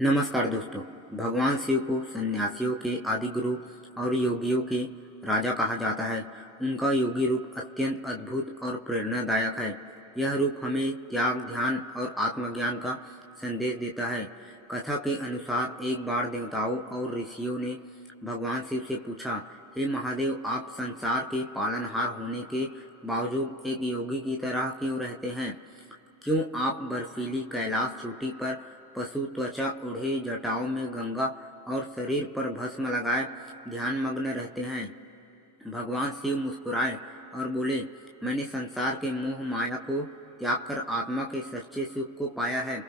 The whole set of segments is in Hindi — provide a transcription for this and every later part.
नमस्कार दोस्तों। भगवान शिव को सन्यासियों के आदि गुरु और योगियों के राजा कहा जाता है। उनका योगी रूप अत्यंत अद्भुत और प्रेरणादायक है। यह रूप हमें त्याग, ध्यान और आत्मज्ञान का संदेश देता है। कथा के अनुसार एक बार देवताओं और ऋषियों ने भगवान शिव से पूछा, हे महादेव, आप संसार के पालनहार होने के बावजूद एक योगी की तरह क्यों रहते हैं? क्यों आप बर्फीली कैलाश चोटी पर पशु त्वचा ओढ़े, जटाओं में गंगा और शरीर पर भस्म लगाए ध्यान मग्न रहते हैं? भगवान शिव मुस्कुराए और बोले, मैंने संसार के मोह माया को त्याग कर आत्मा के सच्चे सुख को पाया है।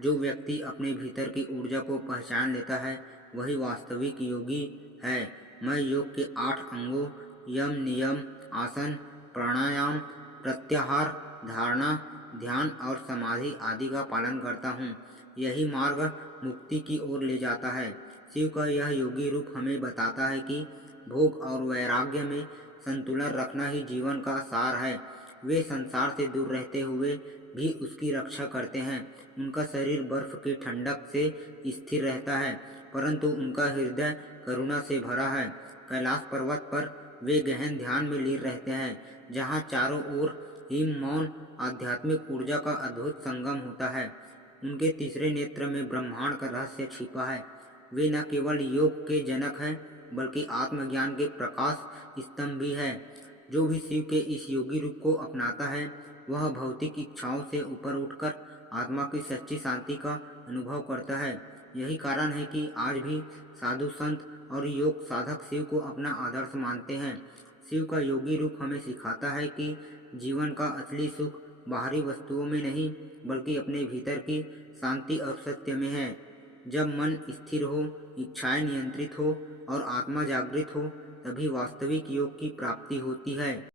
जो व्यक्ति अपने भीतर की ऊर्जा को पहचान लेता है वही वास्तविक योगी है। मैं योग के 8 अंगों यम, नियम, आसन, प्राणायाम, प्रत्याहार, धारणा, ध्यान और समाधि आदि का पालन करता हूँ। यही मार्ग मुक्ति की ओर ले जाता है। शिव का यह योगी रूप हमें बताता है कि भोग और वैराग्य में संतुलन रखना ही जीवन का सार है। वे संसार से दूर रहते हुए भी उसकी रक्षा करते हैं। उनका शरीर बर्फ की ठंडक से स्थिर रहता है, परंतु उनका हृदय करुणा से भरा है। कैलाश पर्वत पर वे गहन ध्यान में लीन रहते हैं, जहाँ चारों ओर हिम मौन आध्यात्मिक ऊर्जा का अद्भुत संगम होता है। उनके तीसरे नेत्र में ब्रह्मांड का रहस्य छिपा है। वे न केवल योग के जनक हैं, बल्कि आत्मज्ञान के प्रकाश स्तंभ भी है। जो भी शिव के इस योगी रूप को अपनाता है वह भौतिक इच्छाओं से ऊपर उठकर आत्मा की सच्ची शांति का अनुभव करता है। यही कारण है कि आज भी साधु संत और योग साधक शिव को अपना आदर्श मानते हैं। शिव का योगी रूप हमें सिखाता है कि जीवन का असली सुख बाहरी वस्तुओं में नहीं, बल्कि अपने भीतर की शांति और सत्य में है। जब मन स्थिर हो, इच्छाएं नियंत्रित हो और आत्मा जागृत हो, तभी वास्तविक योग की प्राप्ति होती है।